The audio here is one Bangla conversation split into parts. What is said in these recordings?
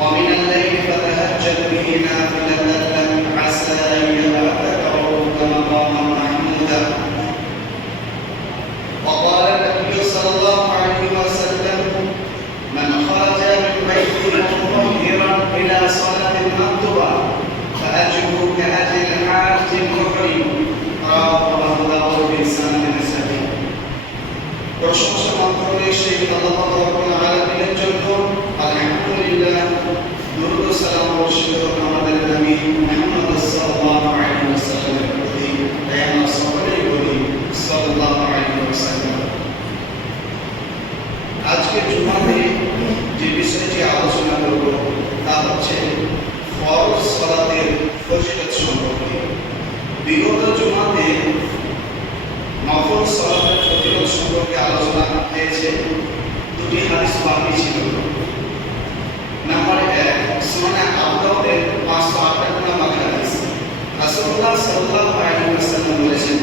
ومن الليل فتهجد به نافلة لك عسى أن يبعثك ربك مقاما محمودا. وقال النبي صلى الله عليه وسلم: من خرج من بيته مطهرا إلى صلاة مكتوبة فأجره كأجر الحاج المحرم. رواه أبو داود بإسناد صحيح. প্রশংসা মাত্র সেই আল্লাহ রাব্বুল আলামিনের জন্য আলহামদুলিল্লাহ, দরুদ ও সালাম বর্ষিত আমাদের নবী মুহাম্মদ সাল্লাল্লাহু আলাইহি ওয়াসাল্লামের প্রতি। তাই আমরা সকলেই বলি সাল্লাল্লাহু আলাইহি ওয়াসাল্লাম। আজকে জুমাতে যে বিষয়টি আলোচনা করব তা হচ্ছে ফরজ সালাতের ফজিলত সম্পর্কে। বিগত জুমাতে নফল সালাতের ফজিলত সম্পর্কে আলোচনা হয়েছে। দুটি হাদিস বাকি ছিল। নাম্বার 1, সুনানে আবু দাউদের 558 নম্বর হাদিস। রাসূলুল্লাহ সাল্লাল্লাহু আলাইহি ওয়াসাল্লাম বলেছেন: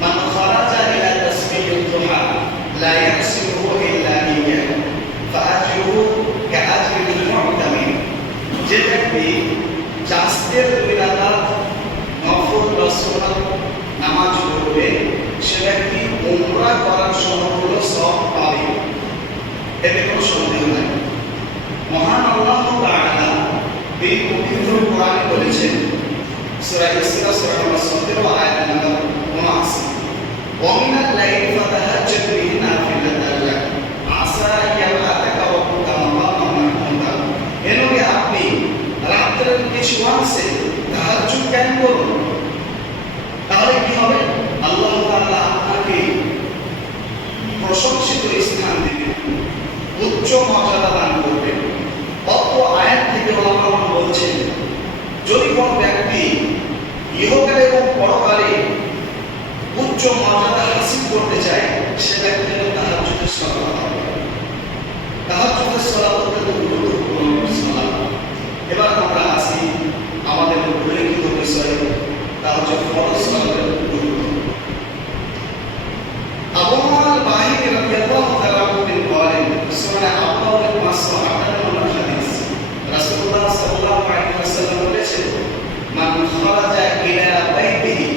মান খারাজা ইলা তাসবিহিদ দুহা লা ইয়াসিবু ইল্লা ইয়্যাহ ফাআজরুহু কাআজরিল মু'তামির। যে ব্যক্তি চাষের 2 রাকাত নফল বা সুন্নাত নামাজ পড়বে, সে ব্যক্তি উমরা করার সমতুল্য সওয়াব পাবে, এতে কোনো সন্দেহ নাই। মহান আল্লাহ তাআলা এই পবিত্র কোরআনে বলেছেন, সূরা ইসরা সূরা নম্বর 17 আয়াত নম্বর 79, ওয়া মিনাল লাইলি ফাতাহাজ্জাদ বিহি নাফিলাতান লাক আসা ইয়াবআতাকা রাব্বুকা মাকামান মাহমুদা। এনবে আপনি রাতের কিছু অংশে তাহাজ্জুদ কায়েম করুন, তাহলে কি হবে? আল্লাহ তাআলা আপনাকে প্রশংসিত স্থান দিবেন, উচ্চ মর্যাদা দান করবেন। অত আয়াত থেকে ওলামাগণ বলছেন, যদি কোনো ব্যক্তি ইহকালে এবং পরকালে উচ্চ মর্যাদা হাসিল করতে চায়, সে ব্যক্তি তাহাজ্জুদের সালাত হবে। তাহাজ্জুদের সালাত অত্যন্ত গুরুত্বপূর্ণ সালাত। এবার আমরা আসি আমাদের উল্লেখিত বিষয়ে, তা হচ্ছে ফরজ সালাতের গুরুত্ব। আবু মুআল বাহিনী রাদিয়াল্লাহু তাআলা তিনি বলেন, সূরা আবু দাউদের 558 নম্বর হাদিস, রাসূলুল্লাহ সাল্লাল্লাহু আলাইহি ওয়াসাল্লাম বলেছেন: মান খারাজা ইলা বাইতিহি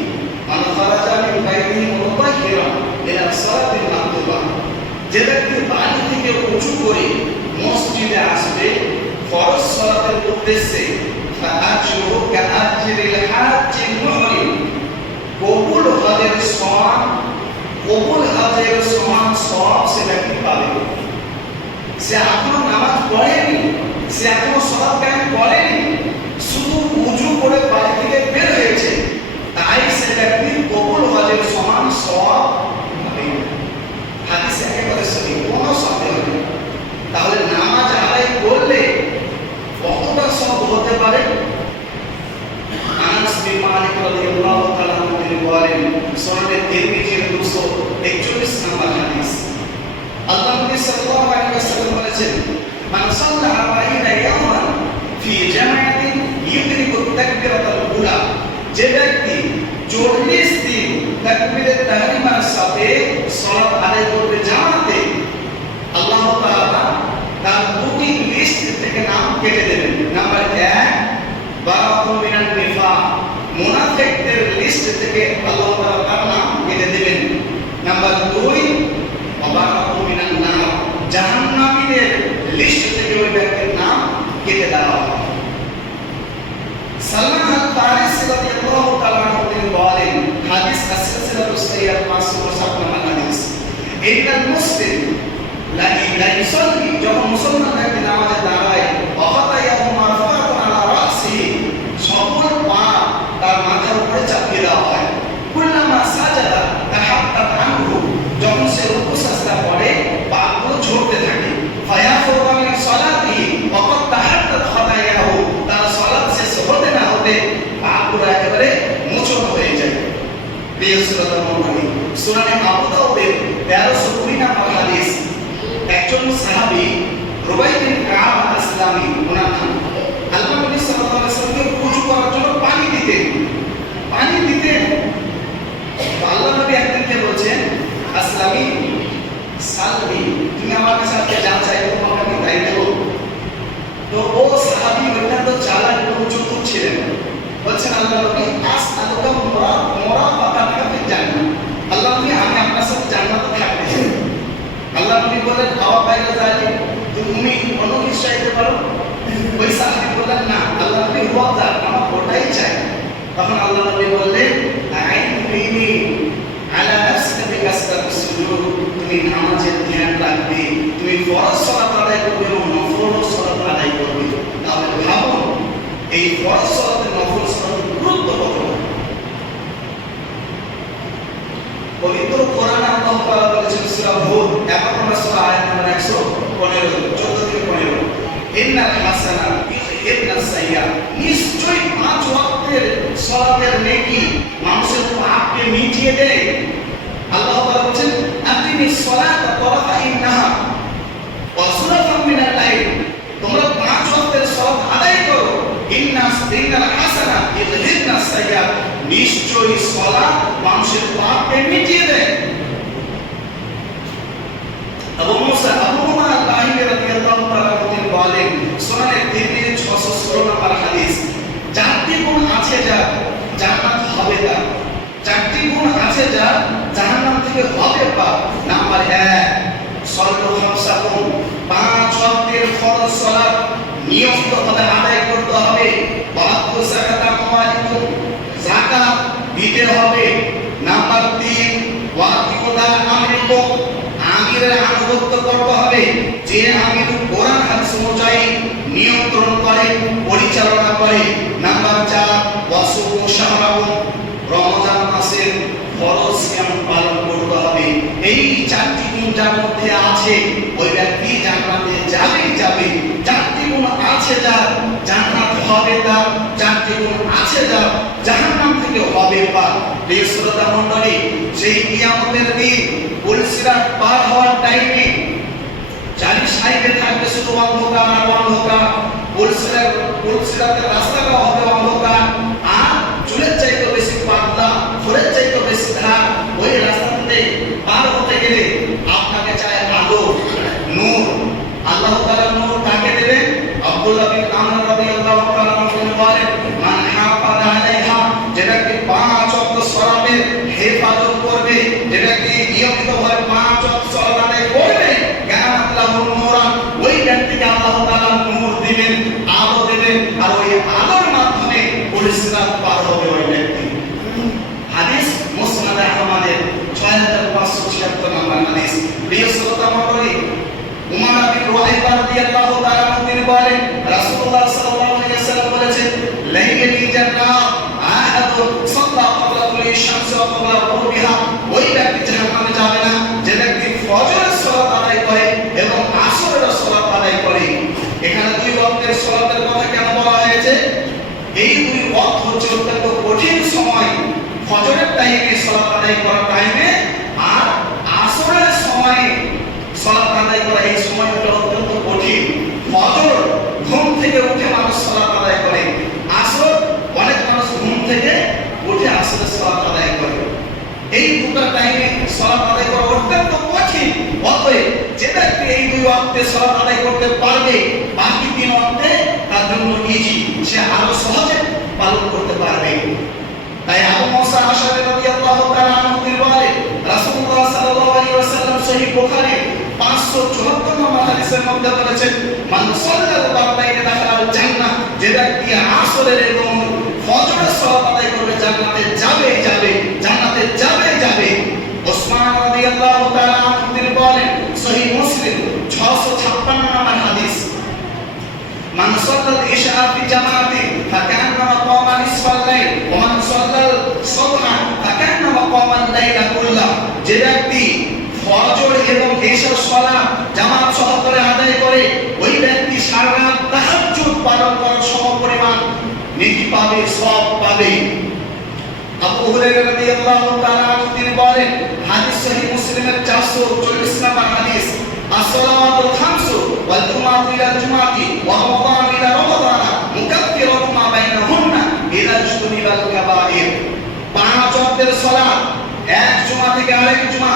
মান খারাজা মিন বাইতিহি মুতাহহিরান ইলা সালাতিল মাকতুবা। যে ব্যক্তি বাড়ি থেকে ওযু করে মসজিদে আসবে ফরজ সালাতের উদ্দেশ্যে, ফাআজরুহু কাআজরিল হাজ্জিল মুহরিম। কবুল হজের সমান সওয়াব সে ব্যক্তি পাবে। সে এখনো নামাজ পড়েনি, সে এখনো সালাত কায়েম করেনি, শুধু ওযু করে বাড়ি থেকে বের হয়েছে, তাই সে ব্যক্তি কবুল হজের সমান সওয়াব পাবে। হাদিস একেবারে সঠিক, কোনো সন্দেহ নেই। তাহলে নামাজ আদায় করলে কতটা সওয়াব হতে পারে? আনাস বিন মালিক রাদিয়াল্লাহু তাআলা তিনি বলেন, সুনানে তিরমিজির 241 নম্বর হাদিস, আল্লাহ নবী সাল্লাল্লাহু আলাইহি ওয়াসাল্লাম বলেছেন: মান সাল্লা 40 ইয়াওমান ফি জামাআতিন ইউদরিকু তাকবীরাতাল উলা। যে ব্যক্তি 40 দিন তাকবীরে তাহরিমার সাথে সালাত আদায় করবে জামাতে, আল্লাহ তাআলা তার দুটি লিস্ট থেকে নাম কেটে দেবেন। নাম্বার 1, বারাতুম মিনান নিফাক, মুনাফিকদের লিস্ট থেকে আল্লাহ তাআলা তার নাম কেটে দেবেন। নাম্বার 2, বারাতুম মিনান নার, জাহান্নামীদের লিস্ট থেকে ওই ব্যক্তির নাম কেটে দেওয়া হবে। সালমান আল ফারিসি রাদিয়াল্লাহু তাআলা তিনি বলেন, হাদিস as-silsiলাতুস সাহিহা 507 নম্বর হাদিস, ইন্নাল মুসলিম লা ইউসাল্লি, যখন মুসলমান ব্যক্তি নামাজে দাঁড়ায়, ওয়াকাতায়াহু মারফাআতুন আলা রাসিহি, সকল পা তার মাথার উপরে চাপিয়ে দেওয়া হয়। কুল্লামা সাজাদা তাহাত্তাত আনহু, যখন সে রুকু সাজদা করে পাগুলো ঝরতে থাকে। ফায়াফুরু মিন সালাতিহি ওয়া তাহাত্তাত খাতায়াহু, তার সালাত শেষ হতে না হতে পাগুলো একেবারে মোচন হয়ে যায়। প্রিয় শ্রোতা মণ্ডলী, সুনানে আবু দাউদের 1320 নম্বর হাদিস, একজন সাহাবী রুবাই বিন কাব আল-ইসলামী ওনার নাম, আল্লাহ নবী সাল্লাল্লাহু আলাইহি ওয়াসাল্লামকে ওযু করার জন্য পানি দিতেন। আল্লাহ নবী একদিনকে বলছেন, আসলামি সালমি, তুমি আমার কাছে আজকে যা চাইবে তোমাকে আমি তাই দেব। তখন আল্লাহ নবী বললেন আইনি আলা নাফসিকা বিকাসরাতিস সুজুদ, তুমি নামাজের ধ্যান রাখবে, তুমি ফরজ সালাত আদায় করবে এবং নফল সালাত আদায় করবে। তাহলে ভাবুন এই ফরজ সালাতের নফল সালাতের গুরুত্ব কত। পবিত্র কোরআনে আল্লাহ তাআলা বলেছেন সূরা হুদ 11 নম্বর সূরা আয়াত নম্বর 115 14 থেকে 15, ইন্নাল হাসানাত ইউযহিবনাস সাইয়্যাত, নিশ্চয়ই 5 ওয়াক্তের সালাতের নেকি মানুষের পাপকে মিটিয়ে দেয়। আল্লাহ তাআলা বলেন আকিমিস সালাতা তারাফাইন নাহার ওয়া সুলাফাম মিনাল লাইল, তোমরা 5 ওয়াক্তের সালাত আদায় করো। ইন্নাল হাসানাত ইউযহিবনাস সাইয়্যাত, নিশ্চয়ই সালাত মানুষের পাপকে মিটিয়ে দেয়। আবু হুমায়রা আল-বাহিলি রাদিয়াল্লাহু তাআলা তিনি বলেন সুনানে তিরমিজি 616 নম্বর হাদিস, 4টি গুণ আছে যার জান্নাত হবে না, 4টি গুণ আছে যার জাহান্নাম থেকে হবে পার। নাম্বার 1 সল্লু খামসাকুম, 5 ওয়াক্তের ফরজ সালাত নিয়মিতভাবে আদায় করতে হবে। ওয়াতু যাকাত আমওয়ালিকুম, যাকাত দিতে হবে। নাম্বার 3 ওয়াতিউদা আমরিকুম, আমিরের আনুগত্য করতে হবে, যে আমির কোরআন হাদিস অনুযায়ী নিয়ন্ত্রণ করে পরিচালনা করে। নাম্বার 4 ওয়াসুমু শাহরাকুম, রমজান মাসের ফরজ সিয়াম পালন করতে হবে। এই 4টি গুণ যার মধ্যে আছে ওই ব্যক্তি জান্নাতে যাবেই যাবে। 4টি গুণ আছে যার জান্নাত হবে তার, 4টি গুণ আছে যার জাহান্নাম থেকে হবে পার। প্রিয় শ্রোতা মণ্ডলী, সেই কিয়ামতের দিন পুলসিরাত পার হওয়ার টাইমে চারি সাইডে থাকবে শুধু অন্ধকার আর অন্ধকার। পুলসিরাতের রাস্তাটা হবে অন্ধকার, আর চুলের চাইতে বেশি পাতলা, খোরের চাইতে বেশি ধার। ওই রাস্তাতে পার হতে গেলে আপনাকে চাই আলো, নূর। আল্লাহ তাআলা নূর কাকে দেবেন? আব্দুল্লাহ বিন আমর রাদিয়াল্লাহু তাআলা বলেন মান হাফাযা আলাইহা, যেটাকে 5 ওয়াক্ত সালাতের হেফাজত করবে, যেটাকে নিয়মিতভাবে 5 ওয়াক্ত সালাত আদায় করবে, কানাত লাহু নূরান, ওই ব্যক্তিকে আল্লাহ তাআলা নূর দিবেন, আলো দেবেন, আর ওই আলোর মাধ্যমে পুলসিরাত পার হবে ওই ব্যক্তি। হাদিস মুসনাদ আহমদের 6576 নম্বর হাদিস। প্রিয় শ্রোতা মণ্ডলী, উমার বিন ওয়াহিব রাদিয়াল্লাহু তাআলা তিনি বলেন রাসূলুল্লাহ সাল্লাল্লাহু আলাইহি ওয়াসাল্লাম বলেছেন লাইয়ালি জান্নাত আহাদু সাল্লা ক্বাবলা তুলি শামসি ওয়া ক্বাবলা গুরুবিহা, ওই ব্যক্তি জাহান্নামে যাবে না যে ব্যক্তি ফজরের সালাত আদায় করে এবং আসরের সালাত আদায় করে। এখানে 2 ওয়াক্তের সালাতের কথা কেন বলা হয়েছে? এই 2 ওয়াক্ত হচ্ছে অত্যন্ত কঠিন সময়। ফজরের টাইমে সালাত আদায় করার টাইমে আর আসরের সময়ে সালাত আদায় করা, এই সময়টা অত্যন্ত কঠিন। ফজর ঘুম থেকে উঠে মানুষ সালাত আদায় করে, আসর অনেক মানুষ ঘুম থেকে উঠে আসরের সালাত আদায় করে। এই দুটো টাইমে সালাত আদায় করা অত্যন্ত কঠিন। অতএব যে ব্যক্তি এই 2 ওয়াক্তে সালাত আদায় করতে পারবে, বাকি 3 ওয়াক্তে তার জন্য ইজি, সে আরো সহজে পালন করতে পারবে। তাই আবু মুসা আশআরী রাদিয়াল্লাহু তাআলা আনহু তিনি বলেন রাসূলুল্লাহ সাল্লাল্লাহু আলাইহি ওয়াসাল্লাম সহিহ বুখারী 574 নম্বর হাদিসের মধ্যে বলেছেন মান সাল্লাল বারদাইনে দাখালাল জান্নাহ, যে ব্যক্তি আসরের এবং ফজরের সালাত আদায় করবে জান্নাতে যাবে যাবে, জান্নাতে যাবে যাবে। ওসমান রাদিয়াল্লাহু তাআলা আনহু তিনি বলেন সহিহ মুসলিম 656 নম্বর হাদিস মান সাল্লাল ইশা ফি জামাতি ফাকান্নামা ক্বামা নিসফাল লাইল ওয়া মান সাল্লাল সুবহা ফাকান্নামা ক্বামা লাইলা কুল্লাহ, যে ব্যক্তি ফজর এবং ইশার সালাত জামাত সহকারে আদায় করে ওই ব্যক্তি সারা রাত তাহাজ্জুদ পালন করার সমপরিমাণ নেকি পাবে, সওয়াব পাবে। আবু হুরায়রা রাদিয়াল্লাহু তাআলা আনহু তিনি বলেন হাদিস সহিহ মুসলিমের 440 নম্বর হাদিস as-salawatul khamsu wal jumu'atu ila al-jumu'ati wa ramadan ila ramadan mukaffiratun ma bainahunna idza ijtunibal kaba'ir। 5 ওয়াক্তের সালাত এক জুমা থেকে আরেক জুমা,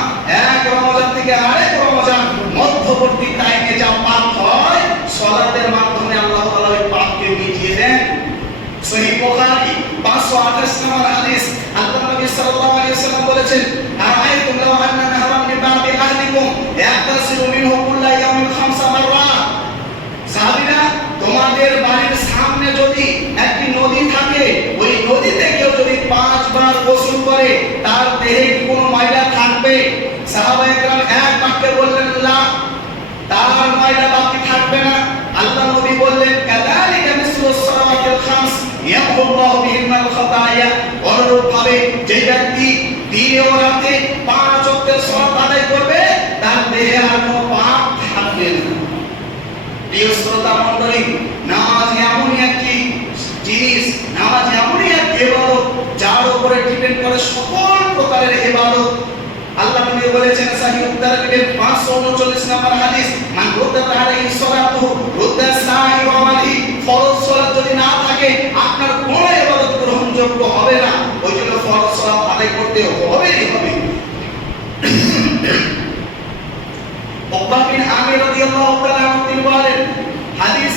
এক রমজান থেকে আরেক রমজান, মধ্যবর্তী টাইমে যা পাপ হয় সালাতের মাধ্যমে আল্লাহ তাআলা ওই পাপকে মিটিয়ে দেন। সহিহ বুখারী 528 নম্বর হাদিস আল্লাহ নবী সাল্লাল্লাহু আলাইহি ওয়াসাল্লাম বলেছেন আরাআইতুম লাউ আন্না নাহরান মিন বা'দি আহলিকুম ইয়াগতাসিলু মিনহু কুল্লা ইয়াউমিন 5 মাররাত। সাহাবীরা, তোমাদের বাড়ির সামনে যদি একটি নদী থাকে, ওই নদীতে কেউ ওয়াক্তের সালাত আদায় করবে তার দেহে আর কোনো পাপ থাকবে না। প্রিয় শ্রোতা মণ্ডলী, নামাজ এমনই একটি জিনিস, নামাজ এমনই এক ইবাদত যার উপরে ডিপেন্ড করে সকল প্রকারের ইবাদত। আল্লাহ নবী বলেছেন সহিহ তারবির 539 নম্বর হাদিস, মান রুদ্দাত আলাইহি সালাতু রুদ্দা সাই ওয়া মালি, ফরজ সালাত যদি না থাকে আপনার কোনো ইবাদত গ্রহণযোগ্য হবে না। ওইজন্য ফরজ সালাত আদায় করতে হবেই হবে। উকবা বিন আমির রাদিয়াল্লাহু তাআলা তিনি বলেন, হাদিস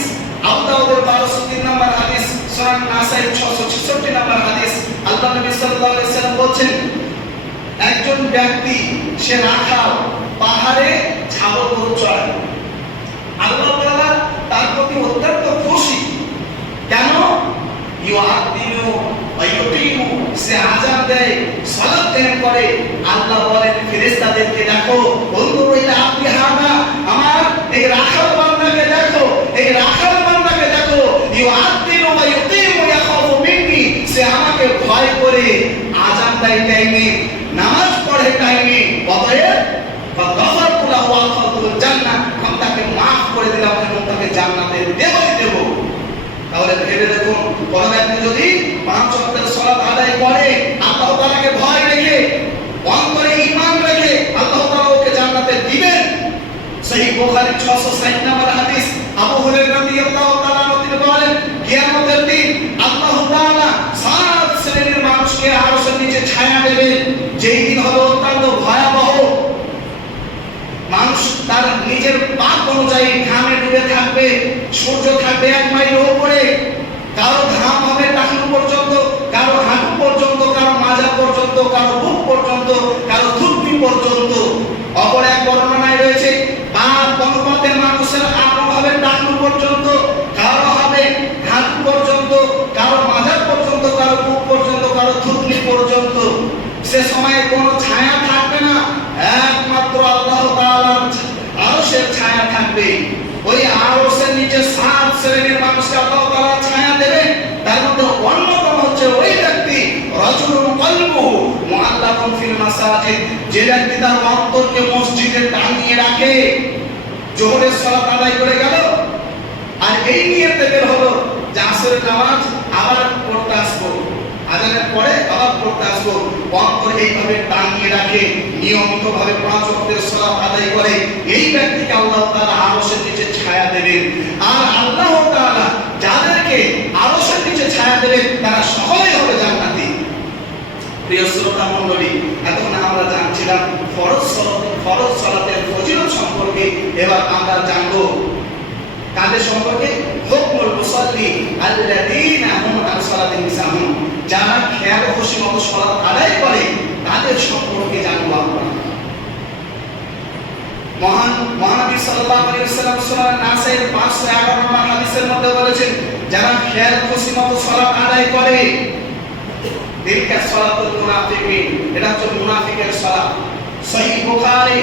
আবু দাউদের 1203 নম্বর হাদিস, সুনান নাসাই 666 নম্বর হাদিস, আল্লাহ নবী সাল্লাল্লাহু আলাইহি সাল্লাম বলেন, একজন ব্যক্তি সে রাখাল, পাহাড়ে ছাগল গরু চড়ায়, আল্লাহ তাআলা তার প্রতি অত্যন্ত খুশি। কেন? ইউআদিনু ওয়া ইউকিমু, সে আযান দেয়, সালাত কায়েম করে। আল্লাহ বলেন ফেরেশতাদেরকে, দেখো বন্ধু, এটা আপনি হানা আমার এই রাখাল বান্দাকে দেখো, এই রাখাল বান্দাকে দেখো, ইউআদিনু ওয়া ইউকিমু ইয়াখাফু মিন্নি, সে আমাকে ভয় করে আযান দেয় টাইমে, নামাজ পড়ে টাইমে, অতএব ফাগাফারতু লাহু ওয়া আদখালতুল জান্নাহ, আমি তাকে maaf করে দিলাম এবং তাকে জান্নাতে দেবই দেব। তাহলে ভেবে দেখুন, কোন ব্যক্তি যদি 5 ওয়াক্তের সালাত আদায় করে, আল্লাহ তাআলাকে ভয় রেখে, অন্তরে ঈমান রেখে, আল্লাহ তাআলা ওকে জান্নাতে দিবেন। সহিহ বুখারী 660 নম্বর হাদিস, আবু হুরায়রা রাদিয়াল্লাহু তাআলা তিনি বলেন, কিয়ামতের দিন আল্লাহ তাআলা 7 শ্রেণীর মানুষকে আরশের নিচে ছায়া দেবেন, যেই দিন হবে অত্যন্ত ভয়াবহ। মানুষ তার নিজের পাপ অনুযায়ী ঘামে ডুবে থাকবে, সূর্য থাকবে 1 মাইল উপরে, কারো ঘাম হবে টাকনু পর্যন্ত, কারো হাঁটু পর্যন্ত, কারো মাজা পর্যন্ত, কারো বুক পর্যন্ত, কারো থুতনি পর্যন্ত। অপর এক বর্ণনায় রয়েছে, পাপ অনুপাতে মানুষের আপন হবে টাকনু পর্যন্ত, কারো হবে হাঁটু পর্যন্ত, কারো মাজা পর্যন্ত, কারো বুক পর্যন্ত, কারো থুতনি পর্যন্ত। সে সময়ে কোনো ছায়া থাকবে না, একমাত্র আল্লাহ তাআলার আরশের ছায়া থাকবে। ওই আরশের নিচে 7 শ্রেণীর মানুষকে আল্লাহ তাআলা ছায়া দেবেন। তার মধ্যে অন্যতম হচ্ছে ওই ব্যক্তি, রাজুলুন কলবুহু মুআল্লাকুন ফিল মাসাজিদ, যে ব্যক্তি তার অন্তরকে মসজিদে টাঙিয়ে রাখে। জোহরের সালাত আদায় করে গেল, আর এই নিয়তে বের হলো যে আসরের নামাজ আবার পড়তে আসবো, আজানের পরে আবার পড়তে আসবো, অন্তর এইভাবে টাঙিয়ে রাখে, নিয়মিতভাবে 5 ওয়াক্তের সালাত আদায় করে, এই ব্যক্তিকে আল্লাহ তাআলা আরশের নিচে ছায়া দেবেন। আর আল্লাহ তাআলা যাদেরকে আরশের নিচে ছায়া দেবেন তারা সকলেই হবে জান্নাতি। প্রিয় শ্রোতা মণ্ডলী, এখন আমরা জানছিলাম ফরজ সালাতের ফজিলত সম্পর্কে। এবার আমরা জানবো কাদের সম্পর্কে? হুকমুল মুসাল্লি আল্লাযীনা হুম আন সালাতিহিম সাহুন, যারা খেয়াল খুশি মতো সালাত আদায় করে তাদের সম্পর্কে জানবো আমরা। মহানবী সাল্লাল্লাহু আলাইহি ওয়াসাল্লাম সূরা নাসের 511 নম্বর হাদিসের মধ্যে বলেছেন, যারা খেয়াল খুশি মতো সালাত আদায় করে, তিলকা সালাতুল মুনাফিকিন, এটা হচ্ছে মুনাফিকের সালাত। সহিহ বুখারী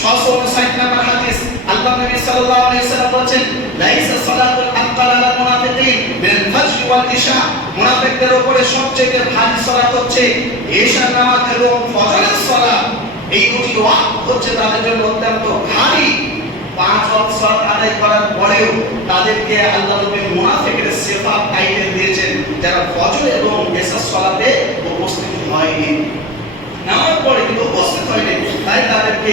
659 নম্বর হাদিস, আল্লাহ নবী সাল্লাল্লাহু আলাইহি ওয়াসাল্লাম বলেছেন, লাইসা সালাতুল আতকাল আলাল মুনাফিকিন মিনাল ফাজর ওয়াল ইশা, মুনাফিকদের উপরে সবচেয়ে ভারী সালাত হচ্ছে ইশার নামাজ এবং ফজরের সালাত। এই দুটি ওয়াক্ত হচ্ছে তাদের জন্য অত্যন্ত ভারী। 5 ওয়াক্ত সালাত আদায় করার পরেও তাদেরকে আল্লাহ নবী মুনাফিকের সিফাত টাইটেল দিয়েছেন, যারা ফজর এবং ইশার সালাতে উপস্থিত হয়নি, নামাজ পড়ে কিন্তু উপস্থিত হয়নি, তাই তাদেরকে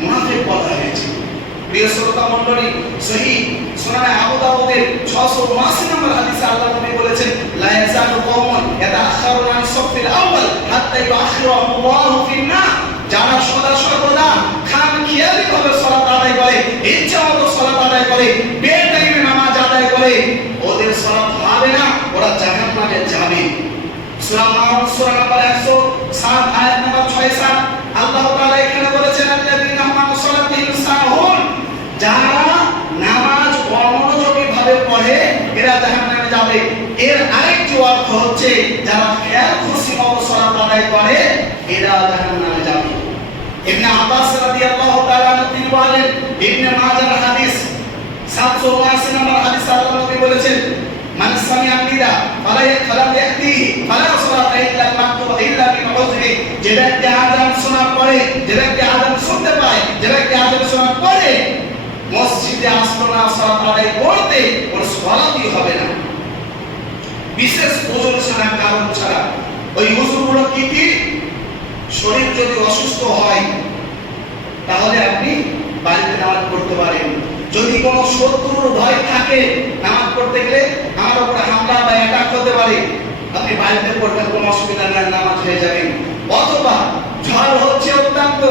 মুনাফিক বলা হয়েছে। প্রিয় শ্রোতা মণ্ডলী, সহিহ সুনান আবু দাউদের 679 নম্বর হাদিসে আল্লাহ নবী বলেছেন, লা ইয়াজালু কওমুন ইয়াতাআখারুনা আন সাফিল আউয়াল হাত্তা ইউআখিরুহুমুল্লাহু ফিন-নার, যারা সদা সর্বদা খামখেয়ালিভাবে সালাত আদায় করে, ইচ্ছামতো সালাত আদায় করে, বেটাইমে নামাজ আদায় করে, ওদের সালাত হবে না, ওরা জাহান্নামে যাবে। সূরা মাউন সূরা নম্বর 107 আয়াত নম্বর 6-7 আল্লাহ তাআলা এখানে বলেছেন, আল্লাযীনা হুম আন সালাতিহিম সাহুন, যারা নামাজ অমনোযোগীভাবে পড়ে এরা জাহান্নামে যাবে। এর আরেকটি অর্থ হচ্ছে যারা খেয়াল খুশি মতো সালাত আদায় করে এরা জাহান্নামে যাবে। ইবনে আব্বাস রাদিয়াল্লাহু তাআলা তিনি বলেন, ইবনে মাজাহ হাদিস 779 নম্বর হাদিস আল্লাহ নবী বলেছেন, মান সামিআ নিদা ফালা ইয়াতিহি ফালা সালাতা ইল্লা মাকতুবা ইল্লা বিল উযরি, যে যে ব্যক্তি আযান শোনার পরে, যে ব্যক্তি আযান শুনতে পায়, যে ব্যক্তি আযান শোনার পরে মসজিদে আসলো না সালাত আদায় করতে, ওর সালাতই হবে না। বিশেষ ওজর ছাড়া, কারণ ছাড়া। ওই ওজরগুলো কি কি? শরীর যদি অসুস্থ হয় তাহলে আপনি বাড়িতে নামাজ পড়তে পারেন। যদি কোনো শত্রুর ভয় থাকে, নামাজ পড়তে গেলে আমার উপরে হামলা বা অ্যাটাক হতে পারে, আপনি বাড়িতে পড়বেন, কোনো অসুবিধা নাই, নামাজ হয়ে যাবে। অথবা ঝড় হচ্ছে অত্যন্ত,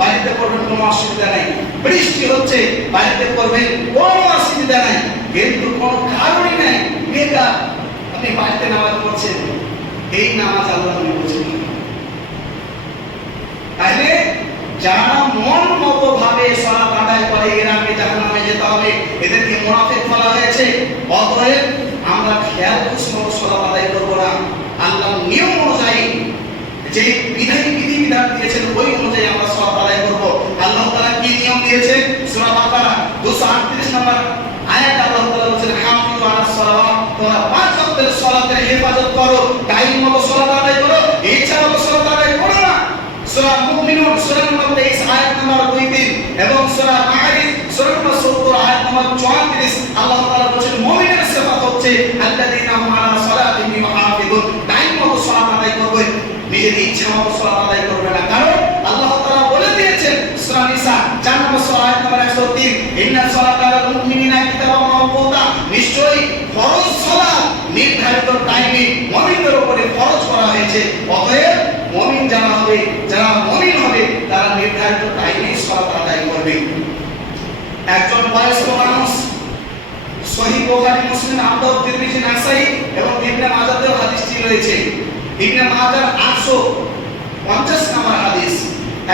বাড়িতে পড়বেন, কোনো অসুবিধা নাই। বৃষ্টি হচ্ছে, বাড়িতে পড়বেন, কোনো অসুবিধা নাই। কিন্তু কোনো কারণই নাই, বেকার আপনি বাড়িতে নামাজ পড়ছেন, এই নামাজ আল্লাহ নবী বলেছেন। তাহলে যারা মন মতো ভাবে সালাত আদায় করে এরা জাহান্নামে যেতে হবে, এদেরকে মুনাফিক বলা হয়েছে। অতএব আমরা খেয়াল করে সালাত আদায় করব না, আল্লাহর নিয়ম অনুযায়ী যে বিধান দিয়েছেন ওই অনুযায়ী আমরা সালাত আদায় করব। আল্লাহ তাআলা কি নিয়ম দিয়েছেন? সূরা বাকারা 238 নম্বর আয়াত আল্লাহ তাআলা বলেছেন, হাফিজু আলাস সালাওয়াত, তোমরা পাঁচ ওয়াক্তের সালাতের হেফাজত করো, টাইম মতো সালাত আদায় করো, ইচ্ছা মতো সালাত আদায় করো না। সূরা মুমিনুন সূরা নম্বর 23 আয়াত নম্বর 2-3 এবং সূরা মাআরিজ সূরা নম্বর 70 আয়াত নম্বর 34 আল্লাহ তাআলা বলেছেন মুমিনের সিফাত হচ্ছে আল্লাযীনা হুম আলা সালাতিহিম ইউহাফিজুন, টাইম মতো সালাত আদায় করবে, নিজের ইচ্ছা মতো সালাত আদায় করবে না। কারণ আল্লাহ তাআলা বলে দিয়েছেন সূরা নিসা 4 নম্বর সূরা আয়াত নম্বর 103, ইন্না সালাতা আলাল মুমিনিনা কিতাবাম মাওকুতা, নিশ্চয়ই ফরজ সালাত নির্ধারিত টাইমে মুমিনদের উপরে ফরজ করা হয়েছে। অতএব মুমিন যারা হবে, যারা মুমিন হবে তারা নির্ধারিত টাইমে সালাত আদায় করবে। একজন বয়স্ক মানুষ, সহিহ বুখারী, মুসলিম, আবু দাউদ, তিরমিজি, নাসাই এবং ইবনে মাজাহতেও হাদিসটি রয়েছে। ইবনে মাজাহ 850 নম্বর হাদিস।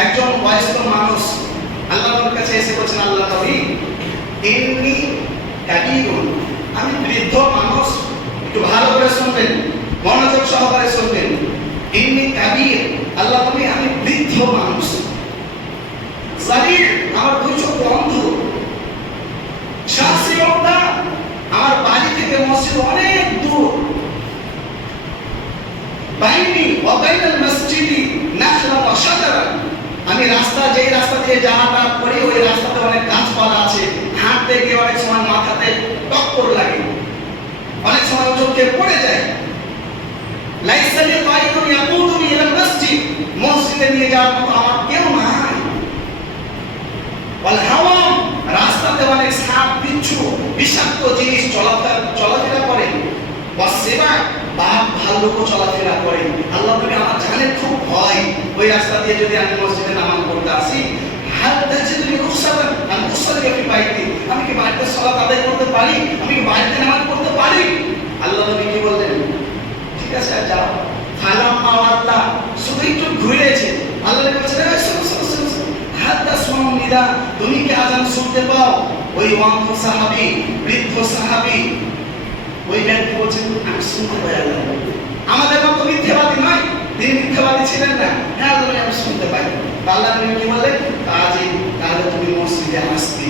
একজন বয়স্ক মানুষ আল্লাহর কাছে এসে বলেছেন, আল্লাহ নবী, ইন্নী কাবীরুন, আমি বৃদ্ধ মানুষ। একটু ভালো করে শুনবেন, মনোযোগ সহকারে শুনবেন। ইন্নী কাবীর, আল্লাহ নবী, আমি বৃদ্ধ মানুষ। জালিল, আমার দুই চোখ অন্ধ। শাসিয়তা, আমার বাড়ি থেকে মসজিদ অনেক দূর। বাইনি ওয়া বাইনাল মসজিদি নাখলা ওয়া শাজারা, আমি যেই রাস্তা দিয়ে যাওয়াটা করি ওই রাস্তাতে অনেক গাছপালা আছে, হাঁটতে গিয়ে অনেক সময় মাথাতে টক্কর লাগে, অনেক সময় চোখে পড়ে যায়। লাইসা লি তাইরুন ইয়াকুদুনি ইলা মসজিদ, মসজিদে নিয়ে যাওয়ার মতো আমার কেউ নাই। ওয়াল হাওয়াম, রাস্তাতে অনেক সাপ, বিচ্ছু, বিষাক্ত জিনিস চলাফেরা করে। ওয়াসিবা, বাঘ ভাল্লুকও চলাফেরা করে। আল্লাহ নবী, আমার জানের খুব ভয়, ওই রাস্তা দিয়ে যদি আমি মসজিদে নামাজ পড়তে আসি, আমি কি বাড়িতে সালাত আদায় করতে পারি? আমি কি বাড়িতে নামাজ পড়তে পারি? আল্লাহ নবী কি বললেন? ঠিক আছে, যাও। ফালাম্মা ওয়াল্লা, শুধু একটু ঘুরেছে, আল্লাহ নবী বলেছেন, হাত্তা শুনুন নিদা, তুমি কি আযান শুনতে পাও? ওই ওয়াঙ্গ সাহাবী, বৃদ্ধ সাহাবী, ওই ব্যক্তি বলছেন, আমি শুনতে পাই। আল্লাহ আমাদের মতো মিথ্যাবাদী নয়, তিনি মিথ্যাবাদী ছিলেন না। হ্যাঁ আল্লাহ, আমি শুনতে পাই। আল্লাহ নবী কি বললেন? তাহলে তুমি মসজিদে আসবে।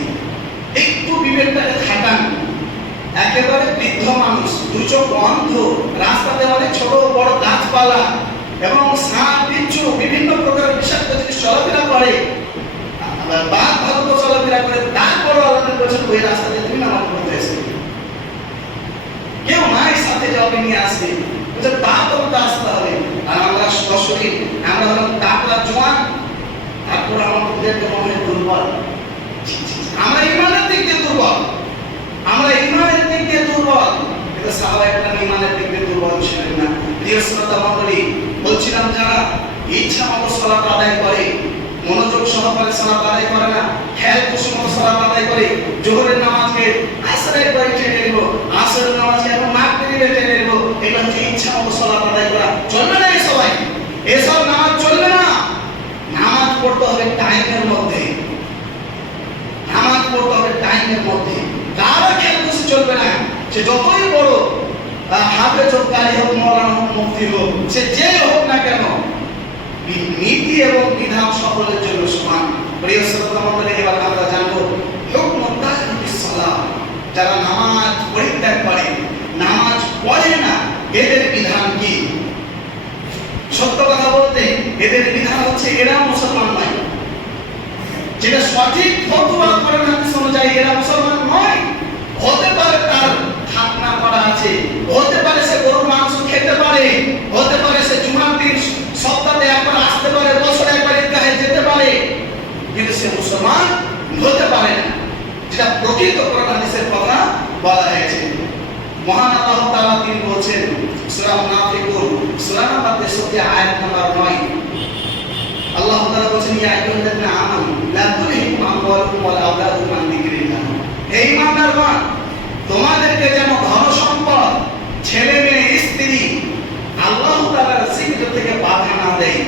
একটু বিবেকটাকে খাটান। একেবারে বৃদ্ধ মানুষ, দুই চোখ অন্ধ, রাস্তাতে অনেক ছোট বড় গাছপালা এবং সাপ, বিচ্ছু, বিভিন্ন প্রকারের বিষাক্ত জিনিস চলাফেরা করে, বাঘ ভাল্লুক চলাফেরা করে, তারপরও আল্লাহ নবী বলেছেন ওই রাস্তাতে তুমি নামাজ পড়তে আসবে। কেউ নাই সাথে যাবে, নিয়ে আসবে, তা তোমাকে আসতে হবে। আর আমরা সরাসরি আমরা হলাম টাকলা জোয়ান, তারপর আমাদেরকে মনে হয় দুর্বল। আমরা ইমানের দিক দিয়ে দুর্বল, আমরা ইমানের দিক দিয়ে দুর্বল। কিন্তু সাহাবায়ে কেরাম ইমানের দিক দিয়ে দুর্বল ছিলেন না। প্রিয় শ্রোতা মণ্ডলী, বলছিলাম যারা ইচ্ছা মতো সালাত আদায় করে, মনোযোগ সহকারে সালাত আদায় করে না, খেয়াল খুশি মতো সালাত আদায় করে, জোহরের নামাজকে আসরের পরে টেনে নেব, আসরের নামাজকে এখন মাগরিবে টেনে নেব, এটা হচ্ছে ইচ্ছা মতো সালাত আদায় করা। চলবে না সবাই, এসব নামাজ চলবে না। নামাজ পড়তে হবে টাইমের মধ্যে, নামাজ পড়তে হবে টাইমের মধ্যে। কারো খেয়াল খুশি চলবে না, সে যতই বড় হাফেজ হোক, কারি হোক, মৌলানা হোক, মুফতি হোক, সে যে হোক না কেন, নীতি এবং বিধান সকলের জন্য সমান। প্রিয় শ্রোতা মণ্ডলী, এবার আমরা জানবো হুকম তাহরিমিস সালাত, যারা নামাজ পরিত্যাগ করে, নামাজ পড়ে না, এদের বিধান কি? সত্য কথা বলতে এদের বিধান হচ্ছে এরা মুসলমান নয়, যেটা সঠিক ফতোয়া করেন হাদিস অনুযায়ী এরা মুসলমান নয়। হতে পারে তার খাতনা করা আছে, হতে পারে সে গরুর মাংস খেতে পারে, হতে পারে সে জুমার দিন সপ্তাহে একবার আসতে পারে, বছরে একবার ঈদগাহে যেতে পারে, কিন্তু সে মুসলমান হতে পারে না, যেটা প্রকৃত কোরআন হাদিসের কথা বলা হয়েছে। মহান আল্লাহ তাআলা তিনি বলেছেন সূরা মুনাফিকুন সূরা নম্বর 63 আয়াত নম্বর 9, আল্লাহ তাআলা বলেছেন ইয়া আইয়ুহাল্লাযীনা আমানু লা তুলহিকুম আমওয়ালুকুম ওয়ালা আওলাদুকুম আন যিকরিল্লাহ। হে ঈমানদারগণ, তোমাদেরকে যেন ধন সম্পদ, ছেলে মেয়ে, স্ত্রী আল্লাহ তাআলার জিকির থেকে বাধা না দেয়।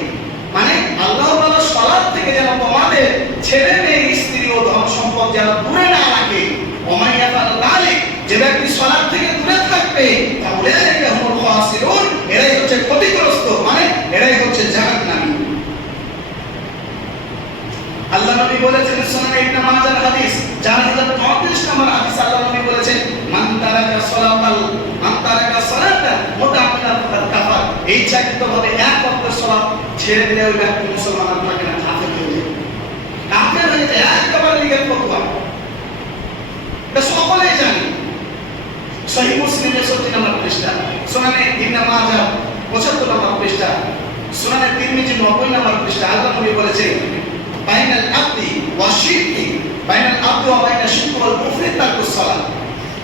মানে আল্লাহ তাআলার সালাত থেকে যেন তোমাদের ছেলে মেয়ে, স্ত্রী ও ধন সম্পদ যেন দূরে না রাখে। ওমান ইয়াফআল যালিক, যে ব্যক্তি সালাত থেকে দূরে থাকবে তাহলে হুমুল খাসিরুন, এরাই হচ্ছে ক্ষতিগ্রস্ত, মানে এরাই হচ্ছে জাহান্নামী। আল্লাহ নবী বলেছেন সুনান ইবনে মাজাহ হাদিস 4034 নম্বর হাদিস, আল্লাহ নবী বলেছেন মান তারাকা সালাতা মুতাআম্মিদান ফাকাদ কাফার। এই ইচ্ছাকৃতভাবে এক ওয়াক্তের সালাত ছেড়ে দিলে ওই ব্যক্তি মুসলমান আর থাকে না, কাফের হয়ে যায়। কাফের হয়ে যায় একেবারে লিগের ফতোয়া, এটা সকলেই জানে। সহিহ মুসলিম ৬৬ নম্বর পৃষ্ঠা, সুনানে ইবনে মাজাহ ৭৫ নম্বর পৃষ্ঠা, সুনানে তিরমিজি ৯০ নম্বর পৃষ্ঠা, আল্লাহ নবী বলেছেন বাইনাল আবদি ওয়া শিরকি, বাইনাল আবদি ওয়া বাইনা শিরকি ওয়াল কুফরি তারকুস সালাত।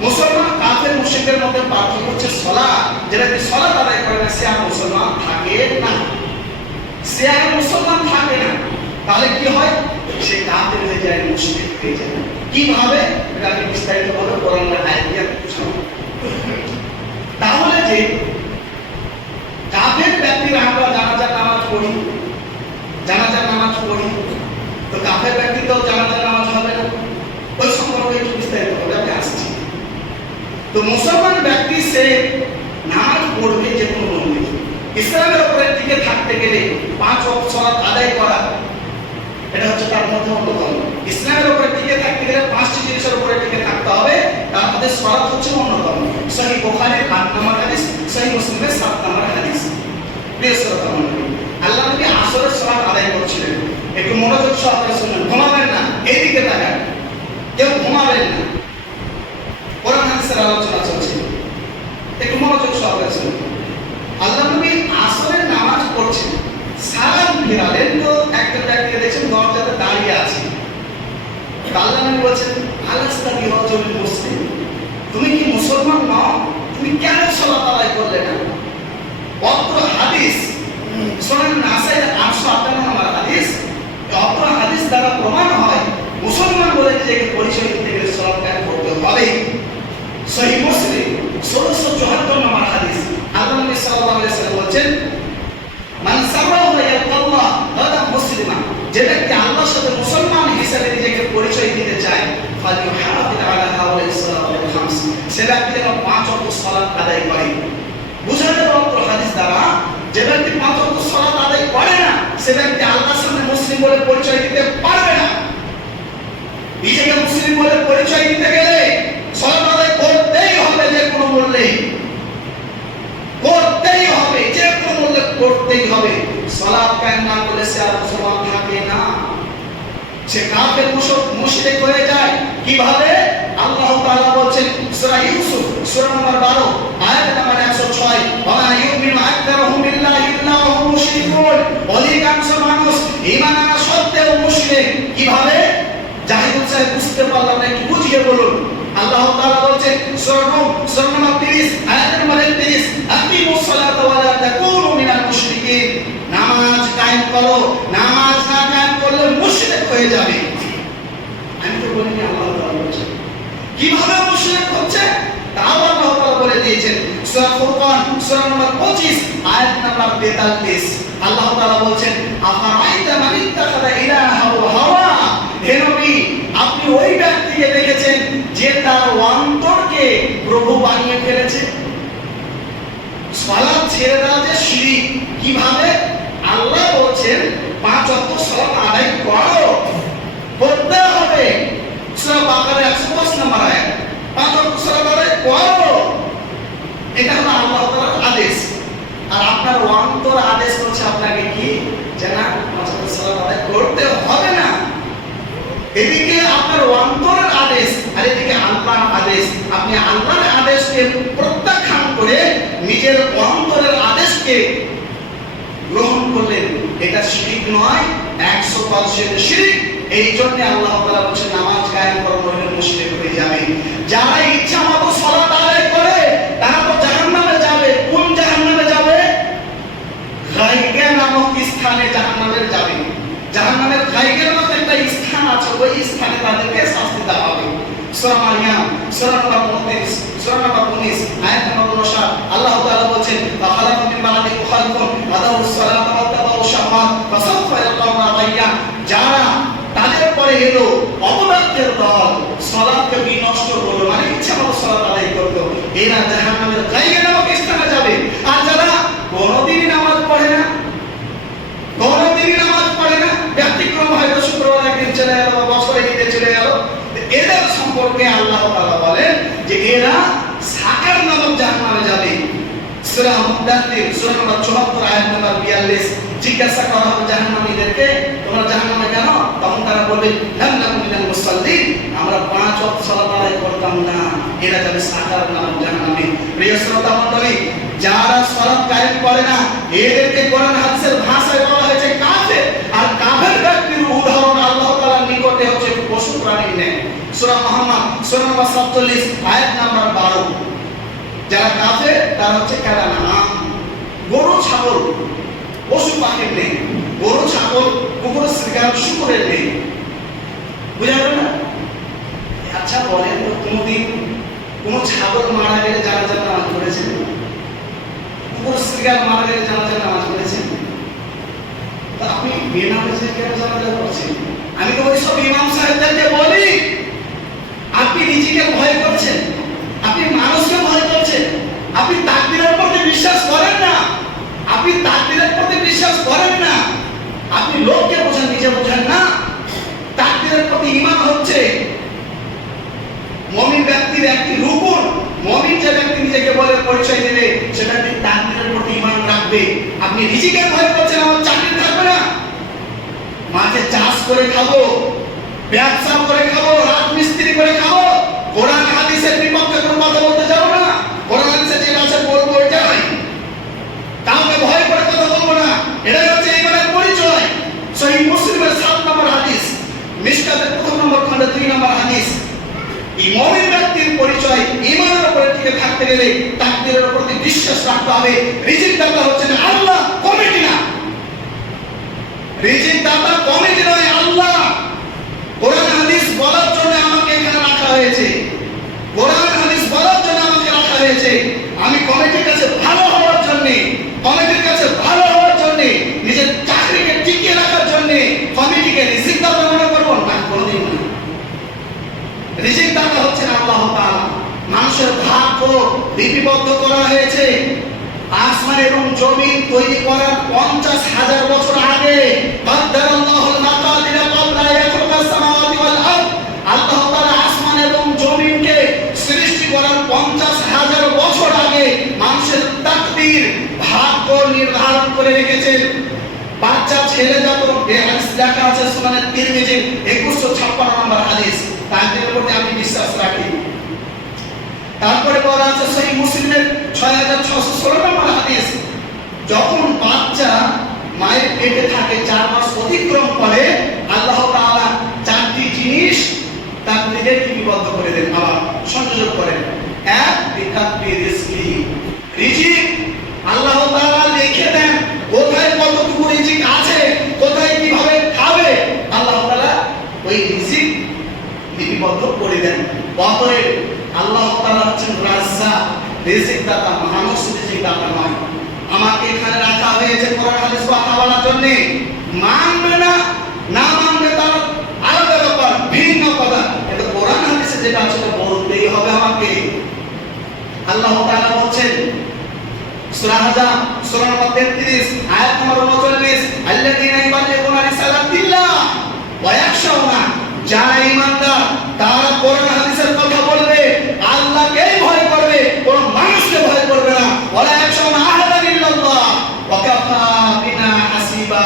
মুসলমান কাফের মুশরিকদের মধ্যে পার্থক্য হচ্ছে সালাত। যেটা কি সালাত আদায় করে না সে আর মুসলমান থাকে না, সে আর মুসলমান থাকে না। তাহলে কি হয়? সে কাফের হয়ে যায়, মুশরিক হয়ে যায়। কিভাবে? এটা আমি বিস্তারিতভাবে কোরআনের আয়াত দিয়ে বুঝাবো। তাহলে যে কাফের ব্যক্তিরা আমরা জানাজার নামাজ পড়ি, জানাজার নামাজ পড়ি, তো কাফের ব্যক্তি তো জানাজার নামাজ হবে না, ওই সম্পর্কে একটু বিস্তারিতভাবে আমি আসছি। তো মুসলমান ব্যক্তি সে নামাজ পড়বে যে কোনো মন্দির। ইসলামের উপরে টিকে থাকতে গেলে 5 ওয়াক্ত সালাত আদায় করা, এটা হচ্ছে তার মধ্যে অন্যতম। ইসলামের উপরে টিকে থাকতে গেলে 5টি জিনিসের উপরে টিকে থাকতে হবে, তার মধ্যে সালাত হচ্ছে অন্যতম। সহিহ বুখারীর 8 নম্বর হাদিস, সহিহ মুসলিমের 7 নম্বর হাদিস। প্রিয় শ্রোতা মণ্ডলী, আল্লাহ নবী আসরের সালাত আদায় করছিলেন। একটু মনোযোগ সহকারে শুনুন, ঘুমাবেন না, এইদিকে তাকান, কেউ ঘুমাবেন না, কোরআন হাদিসের আলোচনা চলছে, একটু মনোযোগ সহকারে শুনুন। আল্লাহ নবী আসরের নামাজ পড়ছেন, সালাম ফিরালেন, তো একটা ব্যক্তিকে দেখছেন দরজাতে দাঁড়িয়ে আছে। আল্লাহ নবী বলছেন আলাস্তা বিরাজুল মুসলিম, তুমি কি মুসলমান নও? তুমি কেন সালাত আদায় করলে না? অত্র হাদিস সুনান নাসাইর 858 নম্বর হাদিস। অত্র হাদিস দ্বারা প্রমাণ হয় মুসলমান বলে নিজেকে পরিচয় দিতে গেলে সালাত কায়েম করতে হবে। সহিহ মুসলিম 1674 নম্বর হাদিস, আল্লাহ নবী সাল্লাল্লাহু আলাইহি ওয়াসাল্লাম বলেছেন মান সারাহু ইয়াল্লাহ হাদা মুসলিমা, যে ব্যক্তি আল্লাহর সাথে মুসলমান হিসেবে নিজেকে পরিচয় দিতে চায় ফালিহাফিজ আলা হাওয়ালিস সালাওয়াতিল খামস, সে ব্যক্তি যেন 5 ওয়াক্ত সালাত আদায় করে। বুঝা গেল অত্র হাদিস দ্বারা যে ব্যক্তি 5 ওয়াক্ত সালাত আদায় করে না সে ব্যক্তি আল্লাহর সামনে মুসলিম বলে পরিচয় দিতে পারবে না। নিজেকে মুসলিম বলে পরিচয় দিতে গেলে সালাত আদায় করতেই হবে, যে কোনো মূল্যে করতেই হবে, যে কোনো মূল্যে করতেই হবে। সালাত কায়েম না করলে সে আর মুসলমান থাকে না, সে কাফের মুশরিক হয়ে যায়। কিভাবে? আল্লাহ তাআলা বলেন সূরা ইউসুফ সূরা নম্বর 12 আয়াত নম্বর 106, ওয়া মা ইউমিনু আকতারুহুম বিল্লাহি ইল্লা হুম মুশরিকুন, অধিকাংশ মানুষ ঈমান আনা সত্ত্বেও মুশরিক। কিভাবে? জাহিদুল সাহেব বুঝতে পারলাম না, একটু বুঝিয়ে বলুন। আল্লাহ তাআলা বলেন সূরা নূর সূরা নম্বর 30 আয়াত নম্বর 31, আকিমুস সালাতা ওয়া লা তাকুনু মিনাল মুশরিকিন, নামাজ কায়েম করো, নামাজ না কায়েম করলে মুশরিক হয়ে যাবে। আমি তো বলিনি, আল্লাহ তাআলা বলেছেন। কিভাবে মুশরিক হচ্ছে তাও আল্লাহ তাআলা বলে দিয়েছেন। সূরা ফুরকান সূরা নম্বর 25 আয়াত নম্বর 43, আল্লাহ তাআলা বলেন আফারাইতা মান ইত্তাখাযা ইলাহাহু হাওয়া, হে নবী আপনি ওই ব্যক্তিকে দেখেছেন যে তার অন্তরকে প্রভু বানিয়ে ফেলেছে। সালাত ছেড়ে দেওয়া যে শিরক। কিভাবে? আল্লাহ বলেন 5 ওয়াক্ত সালাত আদায় করো, করতে হবে। সূরা বাকারা 105 নম্বর আয়াত, 5 ওয়াক্ত সালাত আদায় করো, এটা হলো আল্লাহ তাআলার আদেশ। আর আপনার অন্তর আদেশ করছে আপনাকে কি? যেন হাদিস, আপনি আল্লাহর আদেশকে প্রত্যাখ্যান করে নিজের অন্তরের আদেশকে গ্রহণ করলেন, এটা শিরক নয়, 100% শিরক। এই জন্য আল্লাহ তাআলা বলেন নামাজ কায়েম করা নইলে মুশরিক হয়ে যাবে। যারা ইচ্ছামতো সালাত আদায় করে তারা তো জাহান্নামে যাবে। কোন জাহান্নামে যাবে? গায়গা নামক স্থানে জাহান্নামে যাবে। জাহান্নামের গায়গা নামক একটা স্থান আছে, ওই স্থানে তাদেরকে শাস্তি দেওয়া হবে। সূরা মারইয়াম সূরা নম্বর 29 সূরা নম্বর 19 আয়াত নম্বর 59 আল্লাহ তাআলা বলেন ফাখালাফা মিন বা'দি খালফুন আদাউস সালাতা ওয়া তাবাউ শাহওয়াত ফাসাফা ইয়ালকাউনা গায়য়া। যারা তাদের পরে এলো অপরাধের দল, সালাতকে বিনষ্ট করলো, মানে ইচ্ছামতো সালাত আদায় করলো, এরা জাহান্নামের গায়গা নামক স্থানে যাবে। আর যারা কোনোদিনই নামাজ পড়ে না, কোনোদিনই নামাজ পড়ে না, ব্যতিক্রম হয়তো শুক্রবার একদিন চলে গেল, বছরে ঈদে চলে গেল, এদের সম্পর্কে আল্লাহ তাআলা বলেন যে এরা সাকার নামক জাহান্নামে যাবে। সূরা মুদাথির সূরা নম্বর 74 আয়াত নম্বর 42 জিজ্ঞাসা করা হবে জাহান্নামীদেরকে, তোমরা জাহান্নামে কেন? তখন তারা বলবে লাম নাকুম মিনাল মুসাল্লিন, আমরা 5 ওয়াক্ত সালাত আদায় করতাম না। এরা যাবে সাকার নামক জাহান্নামে। প্রিয় শ্রোতা মণ্ডলী, যারা সালাত কায়েম করে না এদেরকে কোরআন হাদিসের ভাষায় বলা হয়েছে কাফের। আর কাফের ব্যক্তির উদাহরণ আল্লাহ তাআলার নিকটে হচ্ছে পশু প্রাণীর ন্যায়। সূরা মুহাম্মদ সূরা নম্বর 47 আয়াত নম্বর 12। যারা কাফের তারা হচ্ছে কারা না, গরু ছাগল পশু পাখির নেই, গরু ছাগল কুকুর শিকার শুকুরের নেই। বুঝা গেল না? আচ্ছা বলেন তো, কোনদিন কোন ছাগল মারা গেলে জানাজার নামাজ পড়েছেন? কুকুর শিকার মারা গেলে জানাজার নামাজ পড়েছেন? তা আপনি বেনামাজি কেন জানাজা পড়ছেন? আমি তো ওই সব ইমাম সাহেবদেরকে বলি, আপনি নিজেকে ভয় করছেন, আপনি মানুষকে ভয় করছেন, আপনি তাকদীরের প্রতি বিশ্বাস করেন না, আপনি তাকদীরের প্রতি বিশ্বাস করেন না, আপনি লোককে বোঝান, নিজে বোঝেন না। তাকদীরের প্রতি ঈমান হচ্ছে মুমিন ব্যক্তির একটি রুকুন। মুমিন যে ব্যক্তি নিজেকে বলে পরিচয় দিলে সেটা ব্যক্তি তাকদীরের প্রতি ঈমান রাখবে। আপনি রিজিকে ভয় করছেন, আমার চাকরি থাকবে না, মাঠে চাষ করে খাবো, ব্যবসা করে খাবো, রাজমিস্ত্রি করে খাবো, কোরআন হাদিসের বিপক্ষে কোনো কথা বলতে যাবো না, কোরআন হাদিসে যে আছে বলবো এটাই, কাউকে ভয় করে কথা বলবো না। এটাই হচ্ছে ঈমানের পরিচয়। সহিহ মুসলিমের 7 নম্বর হাদিস, মিশকাতের 1 নম্বর খণ্ডে 2 নম্বর হাদিস। এই মুমিন ব্যক্তির পরিচয় ঈমানের উপরে টিকে থাকতে গেলে তাকদীরের প্রতি বিশ্বাস রাখতে হবে। রিজিক দাতা হচ্ছে আল্লাহ, কমিটি না। রিজিক দাতা কমিটি নয়, আল্লাহ। কোরআন হাদিস বলার জন্য আমাকে এখানে রাখা হয়েছে, কোরআন হাদিস বলার জন্য আমাকে রাখা হয়েছে। আমি কমিটির কাছে ভালো হওয়ার জন্য, কমিটির কাছে ভালো হওয়ার জন্য, নিজের চাকরিকে টিকিয়ে রাখার জন্য কমিটিকে রিজিক দাতা মনে করব না, কোনোদিন না। রিজিক দাতা হচ্ছেন আল্লাহ তাআলা। মানুষের ভাগ্য লিপিবদ্ধ করা হয়েছে আসমান এবং জমিন তৈরি করার 50,000 বছর আগে। কাদ্দারাল্লাহুল মাকাদিরা ক্বাবলা ইয়াখলুকাস সামাওয়াতি ওয়াল আরদ। আল্লাহ তাআলা আসমান এবং জমিনকে সৃষ্টি করার 50,000 বছর আগে মানুষের তাকদীর ভাগ্য নির্ধারণ করে রেখেছেন। বাচ্চা ছেলে যত হাদিস লেখা আছে সুনানে তিরমিজি 2156 নম্বর হাদিস। তাকদীরের প্রতি আমি বিশ্বাস রাখি। তারপরে বলা আছে সহিহ মুসলিমের 6616 নম্বর হাদিস, যখন বাচ্চা মায়ের পেটে থাকে 4 মাস অতিক্রম করে আল্লাহ তাআলা 4টি জিনিস তার নিজের লিপিবদ্ধ করে দেন, আবার সংযোগ করেন। এক, বিকাতবি রিজকি, রিজিক আল্লাহ তাআলা লিখে দেন কোথায় কতটুকু রিজিক আছে, কোথায় কিভাবে খাবে, আল্লাহ তাআলা ওই রিজিক লিপিবদ্ধ করে দেন। অতএব আল্লাহ তাআলা হচ্ছেন রাজ্জাক, রিজিক দাতা, মানুষ রিজিক দাতা নয়। আমাকে এখানে রাখা হয়েছে কোরআন হাদিস কথা বলার জন্য। মানবে না, না মানবে তার আলাদা ব্যাপার, ভিন্ন কথা, কিন্তু কোরআন হাদিসে যেটা আছে বলতেই হবে আমাকে। আল্লাহ তাআলা বলছেন সূরা আহজাব সূরা নম্বর 33 আয়াত নম্বর 39, আল্লাযীনা ইউবাল্লিগুনা রিসালাতিল্লাহ ওয়া ইয়াখশাউনা, যারা ঈমানদার তারা কোরআন হাদিসের কথা বলবে, আল্লাহকেই ভয় করবে, কোন মানুষকে ভয় করবে না। ওয়ালা ইয়াখশাউনা আহাদান ইল্লাল্লাহ ওয়া কাফা বিনা হাসিবা,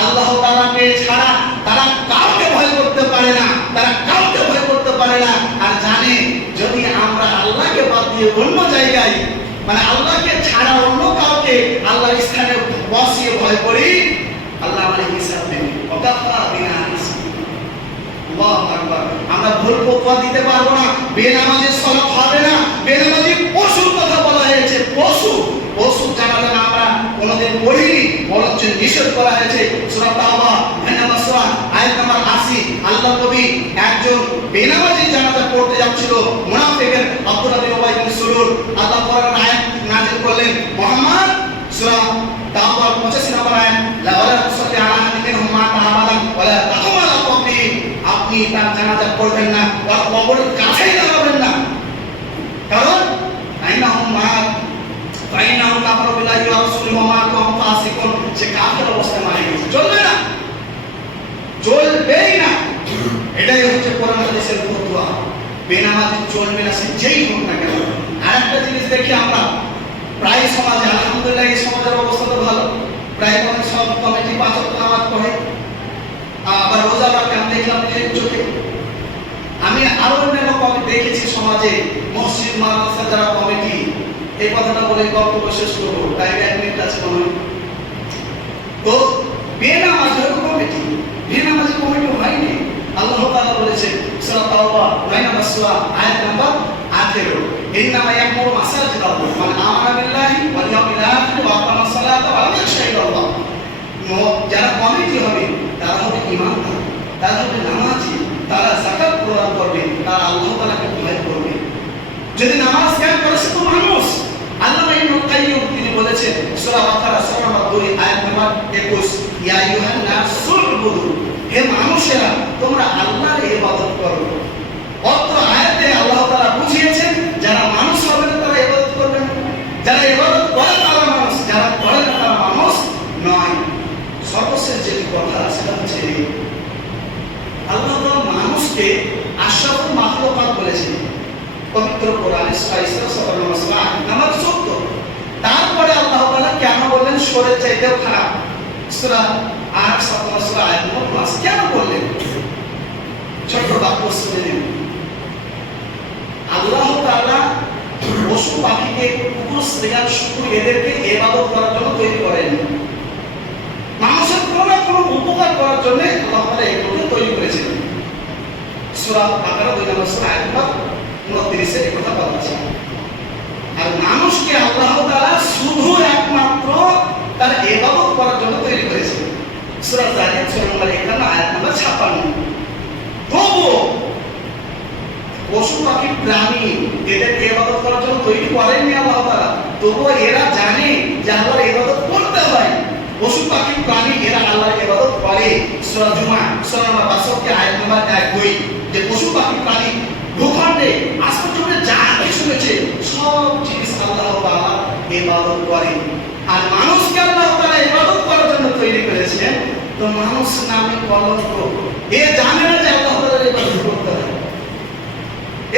আল্লাহ তাআলাকে ছাড়া তারা কাউকে ভয় করতে পারে না, তারা কাউকে ভয় করতে পারে না। আর জানে যদি আমরা দিয়ে অন্য জায়গায়, মানে আল্লাহকে ছাড়া অন্য কাউকে আল্লাহর স্থানে বসিয়ে ভয় করি, আল্লাহ আমাদের হিসাব দেবে। ওয়াকাফা বিনা হিসাব। আল্লাহু আকবার। আমরা ভুল ফতোয়া দিতে পারবো না, বেনামাজি সালাত হবে না। বেনামাজি পশুর কথা বলা হয়েছে, পশু জানালে না আমরা কোনোদিন পড়িনি, বরঞ্চ নিষেধ করা হয়েছে। সূরা তাওবা নম্বর সূরা আয়াত নম্বর 80। আল্লাহ নবী একজন বেনামাজি জানাজা পড়তে যাচ্ছিল, মুনাফিকের আব্দুল্লাহ বিন উবাই বিন সুলুল। আল্লাহ কোরআন আয়াত নাযিল করলেন, মুহাম্মদ সূরা তাওবা 85 নম্বর আয়াত, লা ওয়ালা তুসাল্লি আলা আহাদিন মিনহুম মাতা আবাদান ওয়ালা তাকুম আলা কবরি। আপনি তার জানাজা পড়বেন না, আর কবরের কাছেই দাঁড়াবেন না, কারণ ফাইনাহুম কাফারু বিল্লাহি ওয়া রাসূলিহি ওয়া মাতাহু ওয়া হুম ফাসিকুন। সে কাফের অবস্থায় মারা গেছে, চলবে না, চলবেই না। এটাই হচ্ছে কোরআন হাদিসের ফতোয়া। বেনামাজি চলবে না, সে যেই হোক না কেন। আরেকটা জিনিস দেখি আমরা প্রায় সমাজে, আলহামদুলিল্লাহ এই সমাজের অবস্থা তো ভালো, প্রায় সব কমিটি 5 ওয়াক্ত নামাজ পড়ে, আবার রোজা রাখে। আমি দেখলাম নিজের চোখে, আমি আরো অন্যান্য কমিটি দেখেছি সমাজে, মসজিদ মাদ্রাসা যারা কমিটি। এই কথাটা বলে বক্তব্য শেষ করবো, তাই 1 মিনিট আছে মনে হয়। তো বেনামাজের কমিটি, বেনামাজি কমিটি হয়নি। আল্লাহ তাআলা বলেছেন সূরা তাওবা 9 নম্বর সূরা আয়াত নম্বর 18, ইন্নামা ইয়ামুরু মাসাজিদাল্লাহ মান আমানা বিল্লাহি ওয়াল ইয়াউমিল আখির ওয়া আকামা সালাতা ওয়া লাম ইয়াখশা ইল্লাল্লাহ। যারা কমিটি হবে তারা হবে ঈমানদার, তারা হবে নামাজি, তারা যাকাত প্রদান করবে, তারা আল্লাহ তাআলাকে ভয় করবে। যদি নামাজ কায়েম করে সে তো মানুষ। আল্লামা ইবনুল কাইয়্যিম তিনি বলেছেন সূরা বাকারা সূরা নম্বর 2 আয়াত নম্বর 21, ইয়া আইয়ুহান নাসুল বুদু, হে মানুষেরা তোমরা আল্লাহর ইবাদত করো। অত্র আয়াতে আল্লাহ তাআলা বুঝিয়েছেন যারা মানুষ হবে না তারা ইবাদত করবে না, যারা ইবাদত করে তারা মানুষ, যারা করে না তারা মানুষ নয়। সর্বশেষ যে কথা সেটা হচ্ছে আল্লাহ তাআলা মানুষকে আশরাফুল মাখলুকাত বলেছেন পবিত্র কোরআনে সূরা ইসরা নম্বর 14। তারপরে আল্লাহ তাআলা কেন বললেন সরের চাইতেও খারাপ? সূরা 8 নম্বর সূরা আয়াত নম্বর 5 কেন বললেন? ছোট বাক্য শুনে নিন। আল্লাহ তাআলা পশু পাখিকে, কুকুর শ্রেয়াল শুকুর এদেরকে ইবাদত করার জন্য তৈরি করেন, মানুষের কোনো না কোনো উপকার করার জন্য আল্লাহ তাআলা এগুলোকে তৈরি করেছেন। সূরা বাকারা 2 নম্বর সূরা আয়াত নম্বর 29 এর কথা বলা আছে। আর মানুষকে আল্লাহ তাআলা শুধু একমাত্র তার ইবাদত করার জন্য তৈরি করেছেন। সূরা জারিয়াত সূরা নম্বর 51 আয়াত নম্বর 56। তবুও পশু পাখি প্রাণী এদেরকে ইবাদত করার জন্য তৈরি করেননি আল্লাহ তাআলা, তবুও এরা জানে যে আল্লাহর ইবাদত করতে হয়। পশু পাখি প্রাণী এরা আল্লাহর ইবাদত করে। সূরা জুমা সূরা নম্বর 62 আয়াত নম্বর 1 যে পশু পাখি প্রাণী ভূখণ্ডে আসমানে যা কিছু রয়েছে সব জিনিস আল্লাহ তাআলা ইবাদত করে। আর মানুষকে আল্লাহ তাআলা ইবাদত করার জন্য তৈরি করেছেন। তো মানুষ নামে কলঙ্ক, এ জানে না যে আল্লাহ তাআলার ইবাদত করতে হয়,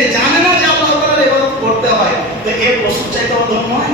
এ জানে না যে আল্লাহ তাআলার ইবাদত করতে হয়। তো এ পশুর চাইতে অধম নয়?